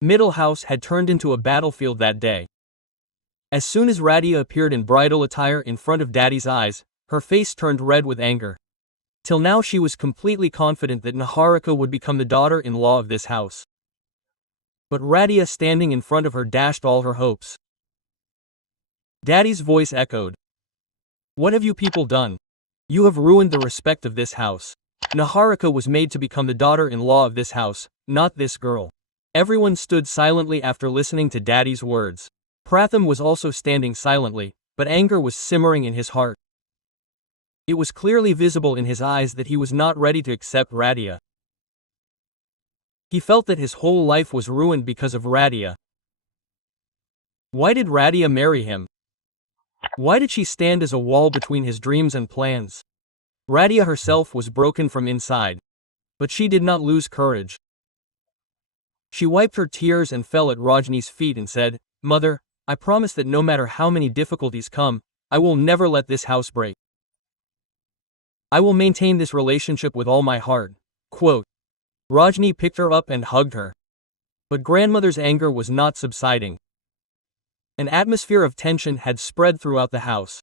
Middle House had turned into a battlefield that day. As soon as Radia appeared in bridal attire in front of Daddy's eyes, her face turned red with anger. Till now she was completely confident that Niharika would become the daughter-in-law of this house. But Radia standing in front of her dashed all her hopes. Daddy's voice echoed. "What have you people done? You have ruined the respect of this house. Niharika was made to become the daughter-in-law of this house, not this girl." Everyone stood silently after listening to Daddy's words. Pratham was also standing silently, but anger was simmering in his heart. It was clearly visible in his eyes that he was not ready to accept Radia. He felt that his whole life was ruined because of Radia. Why did Radia marry him? Why did she stand as a wall between his dreams and plans? Radia herself was broken from inside. But she did not lose courage. She wiped her tears and fell at Rajni's feet and said, "Mother, I promise that no matter how many difficulties come, I will never let this house break. I will maintain this relationship with all my heart." Quote. Rajni picked her up and hugged her. But grandmother's anger was not subsiding. An atmosphere of tension had spread throughout the house.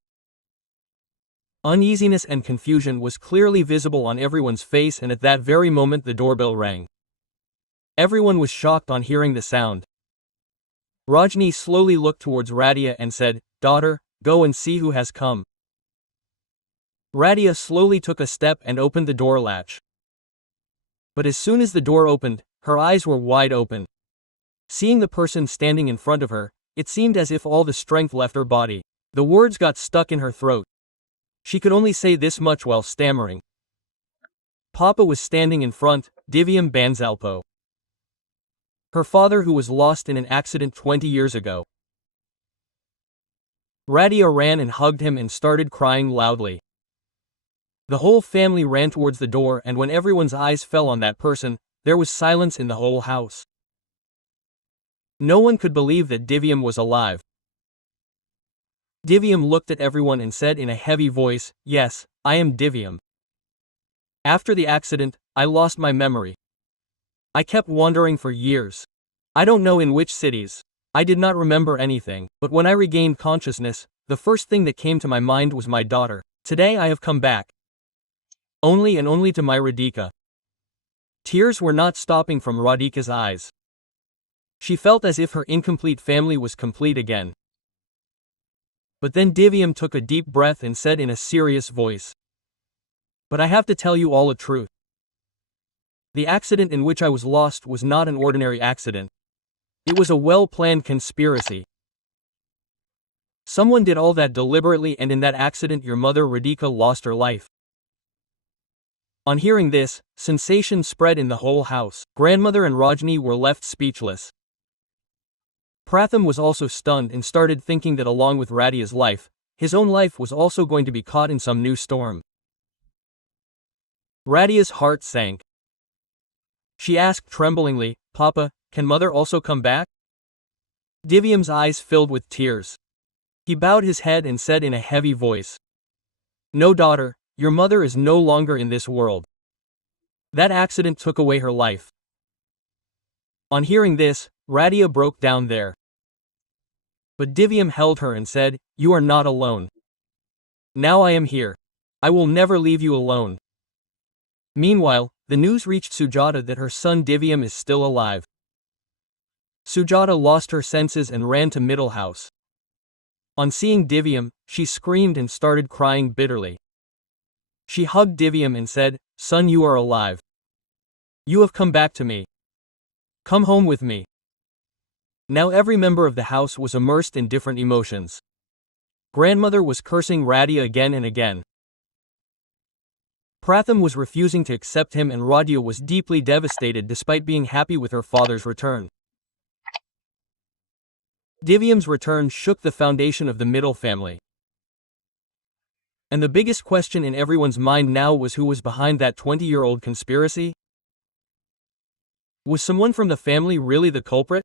Uneasiness and confusion was clearly visible on everyone's face, and at that very moment the doorbell rang. Everyone was shocked on hearing the sound. Rajni slowly looked towards Radia and said, "Daughter, go and see who has come." Radia slowly took a step and opened the door latch. But as soon as the door opened, her eyes were wide open. Seeing the person standing in front of her, it seemed as if all the strength left her body. The words got stuck in her throat. She could only say this much while stammering. Papa was standing in front, Divyam Banzalpo. Her father, who was lost in an accident 20 years ago. Radia ran and hugged him and started crying loudly. The whole family ran towards the door, and when everyone's eyes fell on that person, there was silence in the whole house. No one could believe that Divyam was alive. Divyam looked at everyone and said in a heavy voice, "Yes, I am Divyam. After the accident, I lost my memory. I kept wandering for years. I don't know in which cities. I did not remember anything, but when I regained consciousness, the first thing that came to my mind was my daughter. Today I have come back. Only and only to my Radhika." Tears were not stopping from Radhika's eyes. She felt as if her incomplete family was complete again. But then Divyam took a deep breath and said in a serious voice, "But I have to tell you all the truth. The accident in which I was lost was not an ordinary accident. It was a well-planned conspiracy. Someone did all that deliberately, and in that accident your mother Radhika lost her life." On hearing this, sensation spread in the whole house. Grandmother and Rajni were left speechless. Pratham was also stunned and started thinking that along with Radia's life, his own life was also going to be caught in some new storm. Radia's heart sank. She asked tremblingly, "Papa, can mother also come back?" Divyam's eyes filled with tears. He bowed his head and said in a heavy voice, "No, daughter, your mother is no longer in this world. That accident took away her life." On hearing this, Radia broke down there. But Divyam held her and said, "You are not alone. Now I am here. I will never leave you alone." Meanwhile, the news reached Sujata that her son Divyam is still alive. Sujata lost her senses and ran to Middle House. On seeing Divyam, she screamed and started crying bitterly. She hugged Divyam and said, "Son, you are alive. You have come back to me. Come home with me." Now every member of the house was immersed in different emotions. Grandmother was cursing Radia again and again. Pratham was refusing to accept him, and Radia was deeply devastated despite being happy with her father's return. Divyam's return shook the foundation of the Middle family. And the biggest question in everyone's mind now was who was behind that 20-year-old conspiracy? Was someone from the family really the culprit?